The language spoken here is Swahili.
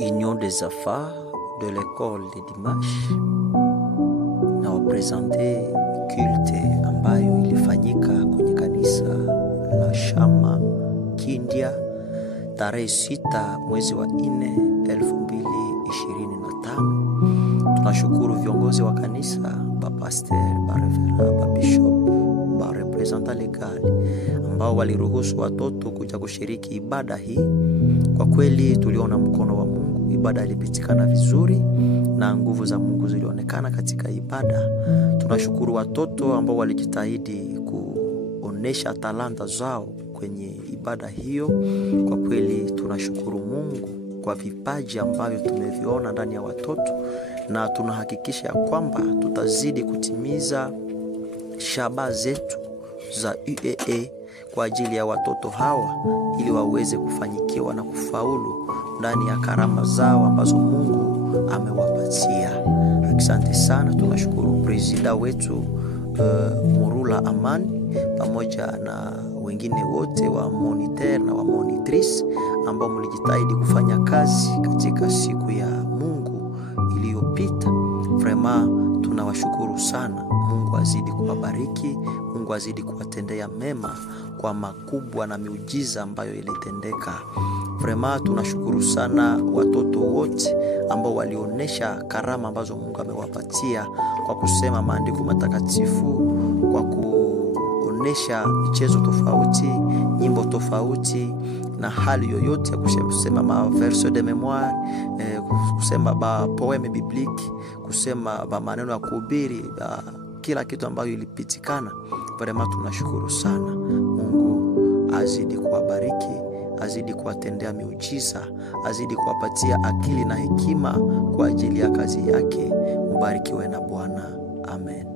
Union des affaires de l'école de Dimash na wapresente kulte ambayo ilifanyika kwenye kanisa la Shama Kindia tarehe 6 mwezi wa 4 2025. Tunashukuru viongozi wa kanisa, pastor, revera, bishop, representa legali ambao waliruhusu watoto kuja kushiriki ibada hii. Kwa kweli tuliona mkono wa Mungu, ibada ilipitikana vizuri na nguvu za Mungu zilionekana katika ibada. Tunashukuru watoto ambao walijitahidi kuonesha talanta zao kwenye ibada hiyo. Kwa kweli tunashukuru Mungu kwa vipaji ambavyo tumeviona ndani ya watoto, na tunahakikisha ya kwamba tutazidi kutimiza shaba zetu za UAA kwa ajili ya watoto hawa, ili waweze kufanyikiwa na kufaulu ndani ya karama zao ambazo Mungu amewapatia. Asante sana. Tunashukuru presida wetu Murula Amani pamoja na wengine wote wa moniteur na wa monitrice ambao mlijitahidi kufanya kazi katika siku ya Mungu iliyopita. Vraiment tunawashukuru sana. Mungu azidi kuwabariki, Mungu azidi kuwatendea mema kwa makubwa na miujiza ambayo ilitendeka. Vraiment tunashukuru sana watoto wote ambao walionesha karama ambazo Mungu amewapatia kwa kusema maandiko matakatifu, kwa kuonesha michezo tofauti, nyimbo tofauti na hali yoyote ya kusema ma verse de mémoire, kusema ba poeme biblique, kusema ba maneno ya kuhubiri, kila kitu ambayo ilipitikana. Vraiment tunashukuru sana. Mungu azidi kuwabariki, azidi kuwatendea miujiza, azidi kuwapatia akili na hekima kwa ajili ya kazi yake. Mbarikiwe na Bwana. Amen.